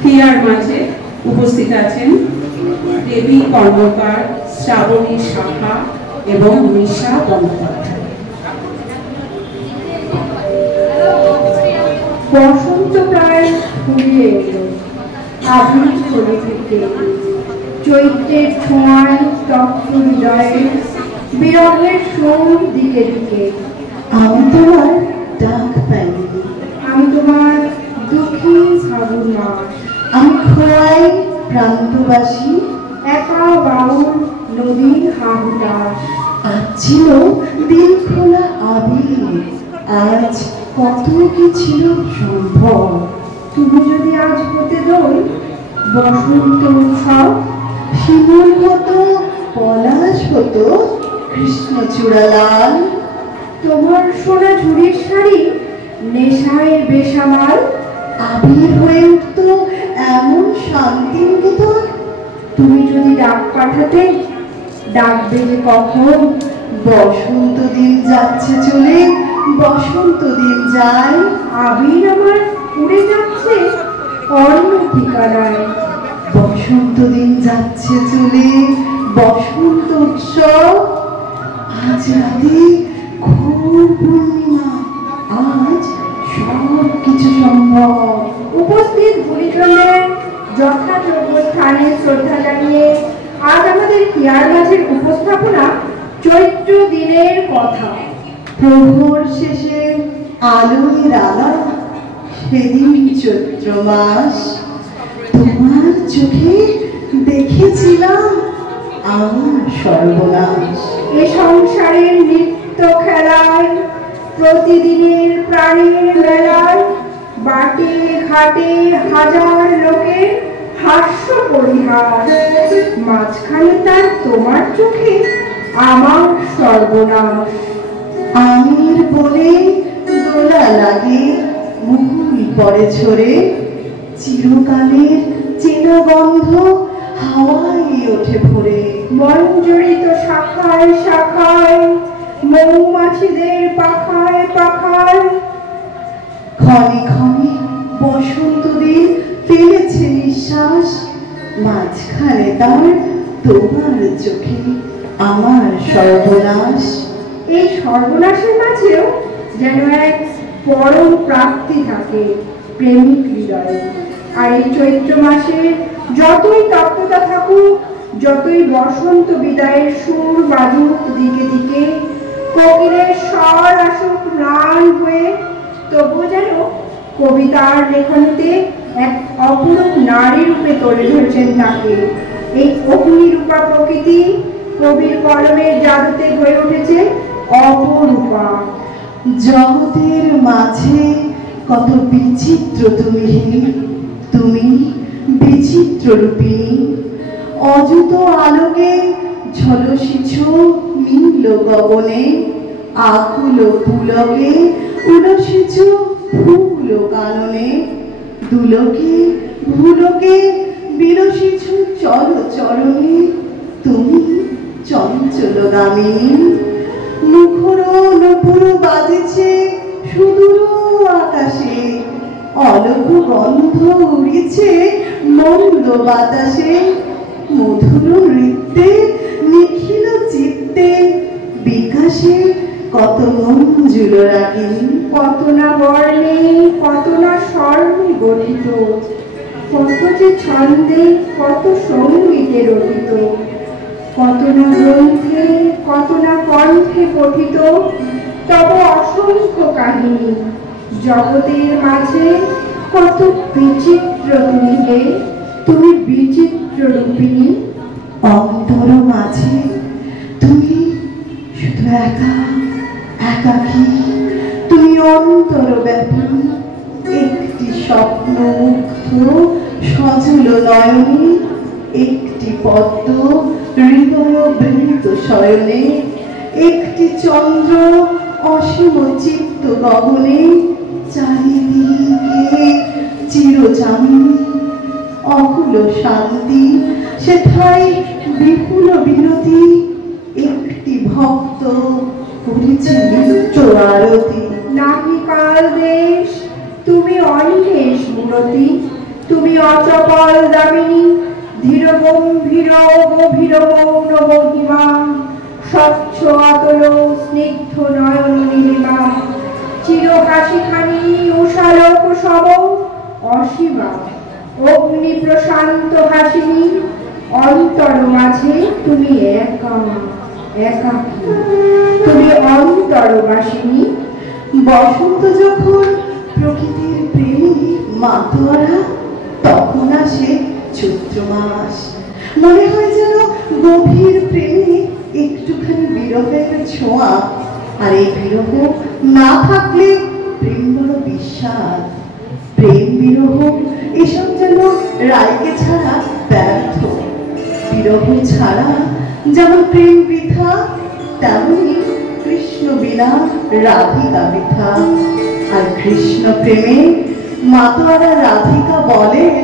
ক্রিয়ার মাঝে উপস্থিত আছেন দেবী কর্মকার, শ্রাবণী শাখা এবং নিশা বন্দ্যোপাধ্যায়। বসন্ত প্রায় ফুরিয়ে এলো, আবির চলে থেকে চৈত্রের ছোঁয়ায় তপ্ত হৃদয়ে বিরহের সুর দিকে দিকে। আমি তোমার ডাক পাইনি, আমি তোমার দুঃখী ফাগুন মাস, আমি খোয়াই প্রান্তবাসী, একা বাউল নদীর হাহুতাস। আজ ছিল দিল খোলা আবির, আজ কত কি ছিল সম্ভব। তুমি যদি আজ হতে দই বসন্ত উৎসব, শিমুল হতো, পলাশ হতো, কৃষ্ণচূড়া লাল, তোমার সোনা ঝুড়ির শাড়ি নেশায় বেসামাল, আবির হয়ে উঠত এমন শান্তি নিকেতন। তুমি যদি ডাক পাঠাতে ডাকবে যে কখন। বসন্ত দিন যাচ্ছে চলে, বসন্ত দিন যায়, আবির আমার উড়ে যাচ্ছে অন্য ঠিকানায়। বসন্ত দিন যাচ্ছে চলে, বসন্ত উৎসব। আজ রাতে ঘোর পূর্ণিমা, আজ সব কিছু সম্ভব। উপস্থিত গুণীজনদের যথাযোগ্য স্থানে শ্রদ্ধা জানিয়ে আজ আমাদের হিয়ার মাঝের উপস্থাপনা চৈত্র দিনের কথা। প্রহর শেষে আলোয় আলা, সেদিন চৈত্র মাস। তোমার চোখে দেখেছিলাম আমার সর্বনাশ। এ সংসারের নিত্য খেলায়, প্রতিদিনের প্রাণের মেলায়, বাটে ঘাটে হাজার লোকের হাস্য পরিহাস, মাঝখানে তার তোমার চোখে আমার সর্বনাশ। আমির বলে দোলা লাগে, মুকুল পড়ে ঝরে, চিরকালের চেনা গন্ধ হাওয়ায় ওঠে ভরে। মঞ্জরিত শাখায় শাখায়, মৌমাছিদের পাখায় পাখায়, ক্ষণে ক্ষণে বসন্ত দিন ফেলেছে নিঃশ্বাস, মাঝখানে তার তোমার চোখে আমার সর্বনাশ। এই সর্বনাশের মাঝেও যেন এক পরম প্রাপ্তি থাকে প্রেমিক হৃদয়ে। আর এই চৈত্র মাসে যতই তপ্ততা থাকুক, যতই বসন্ত বিদায়ের সুর বাজুক দিকে দিকে, কোকিলের স্বর আসুক ম্লান হয়ে, তবু যেন কবিতার লেখনীতে এক অপরূপ নারী রূপে তুলে ধরেছেন তাকে। এই অগ্নিরূপা প্রকৃতি কবির কলমের জাদুতে হয়ে উঠেছে অপরূপা। জগতের মাঝে কত বিচিত্র তুমি, তুমি বিচিত্র রূপিণী। অযুত আলোকে ঝলসিছ নীল গগনে, আকুল পুলকে উলসিছ ফুল কাননে। দুলকে ভুলকে বিলসিছ চল চরণে, তুমি চঞ্চলগামিনী। মুখর নূপুর বাজেছে সুদূর আকাশে, অলোক গন্ধ উড়িছে মন্দ বাতাসে। মধুর নৃত্যে নিখিল চিত্তে, বিকাশে কত মঞ্জুল রাগিনী। কত না বর্ণে, কত না স্বর্ণে গঠিত, কত যে ছন্দে, কত সঙ্গীতে রচিত, কত না গ্রন্থে, কত না কণ্ঠে পঠিত, তব অসংখ্য কাহিনী। জগতের মাঝে কত বিচিত্র তুমি হে, তুমি বিচিত্র রূপিণী। অন্তর মাঝে তুমি শুধু একা, একাকী। তুমি অন্তর ব্যাপী, একটি স্বপ্ন মুগ্ধ সজল নয়নে, একটি পদ্ম হৃদয় বৃত শয়নে, একটি চন্দ্র অসীম চিত্ত গগনে। চারিদিকে চিরচাঁদনী, অকুল শান্তি, সেথায় বিপুল বিরতি। একটি ভক্ত করেছে নিত্য আরতি। নাহি কাল দেশ তুমি অনিমেষ মূরতি, তুমি অচপল দামিনী, ধীর গম্ভীর গভীর মৌন মহিমা, স্বচ্ছ অতল স্নিগ্ধ নয়ন নীলিমা, চির হাসিখানি উষালোক সম অসীমা, অগ্নি প্রশান্ত হাসিনী, অন্তর মাঝে তুমি একা একাকী, তুমি অন্তরবাসিনী। বসন্ত যখন প্রকৃতির প্রেমী মাতোয়ারা, তখন আসে চৈত্র মাস। মনে হয় যেন গভীর প্রেমে একটুখানি বিরহের ছোঁয়া, আর এই বিরহ না থাকলে প্রেম বড় বিস্বাদ। প্রেম বিরহ এসব যেন রায়কে ছাড়া ব্যর্থ। বিরহ ছাড়া যেমন প্রেম বৃথা, তেমনি কৃষ্ণ বিনা রাধিকা বৃথা। আর কৃষ্ণ প্রেমে মাতোয়ারা রাধিকা বলেন,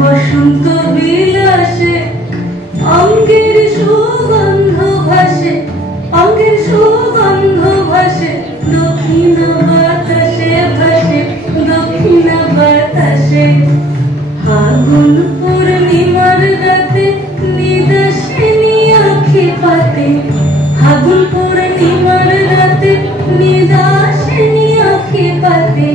বসন্ত বিলাসে অঙ্গের সুগন্ধ ভাসে, অঙ্গের সুগন্ধ ভাসে, দক্ষিণ বাতাসে ভাসে, দক্ষিণ বাতাসে। ফাগুন পূর্ণিমার রাতে নিদাসিনী আঁখি পাতে, ফাগুন পূর্ণিমার রাতে নিদাসিনী আঁখি পাতে।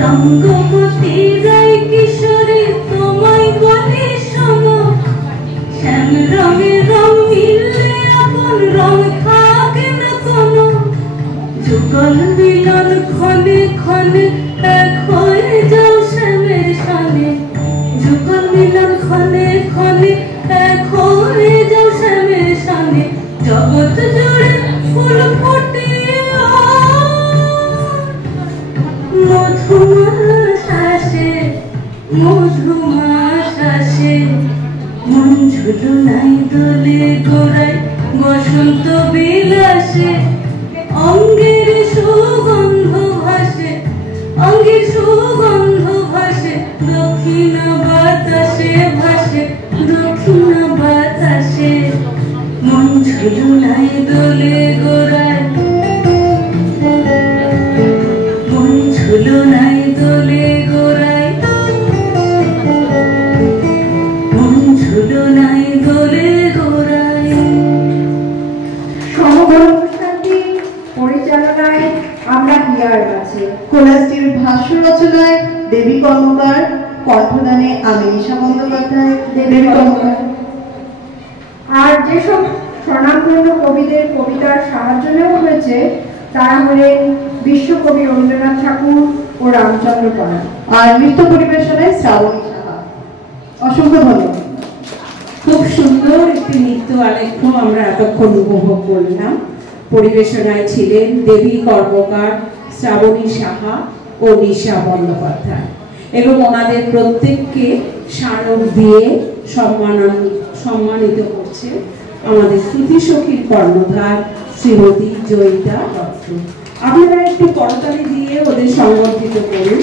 রঙ্গবতী রায় কিশোরী তোমায় বলি শোনো, শ্যাম রঙের রং মিললে আপন রং থাকে না কোনো। যুগল মিলন ক্ষণে ক্ষণে এক হয়ে যাও শ্যামের সনে, যুগল মিলন ক্ষণে ক্ষণে এক হয়ে যাও শ্যামের সনে। জগৎ জুড়ে ফুল ফুটে মধুমাস আসে, মধুমাস আসে। মন ঝুলনায় দোলে গোড়ায় বসন্ত বিলাসে, অঙ্গের সুগন্ধ ভাসে, অঙ্গের সুগন্ধ ভাসে, দক্ষিণ বাতাসে ভাসে, দক্ষিণ বাতাসে। মন ঝুলনায় দোলে গোড়ায়, ঝুলনায় দোলে গোড়ায়, মন ঝুলনায় দোলে গোড়ায়। সমগ্র অনুষ্ঠানটি পরিচালনায় আমরা হিয়ার আছে। কোলাসটির ভাষ্য রচনায় দেবী কর্মকার, কণ্ঠদানে আমি নিশা বন্দ্যোপাধ্যায়, দেবী কর্মকার। আর যেসব স্বনামধন্য কবিদের কবিতার সাহায্য নেওয়া হয়েছে তারা হলেন বিশ্বকবি রবীন্দ্রনাথ ঠাকুর ও রামচন্দ্র পাল। আর নৃত্য পরিবেশনায় শ্রাবণী সাহা। অসংখ্য ধন্যবাদ। খুব সুন্দর একটি নৃত্য আলেখ্য আমরা এতক্ষণ উপভোগ করলাম। পরিবেশনায় ছিলেন দেবী কর্মকার, শ্রাবণী সাহা ও নিশা বন্দ্যোপাধ্যায়, এবং ওনাদের প্রত্যেককে স্মারক দিয়ে সম্মানিত করছে আমাদের শ্রুতি সখীর কর্ণধার শ্রীমতী জয়িতা দত্ত। আপনারা একটু করতালি দিয়ে ওদের সংবর্ধিত করুন।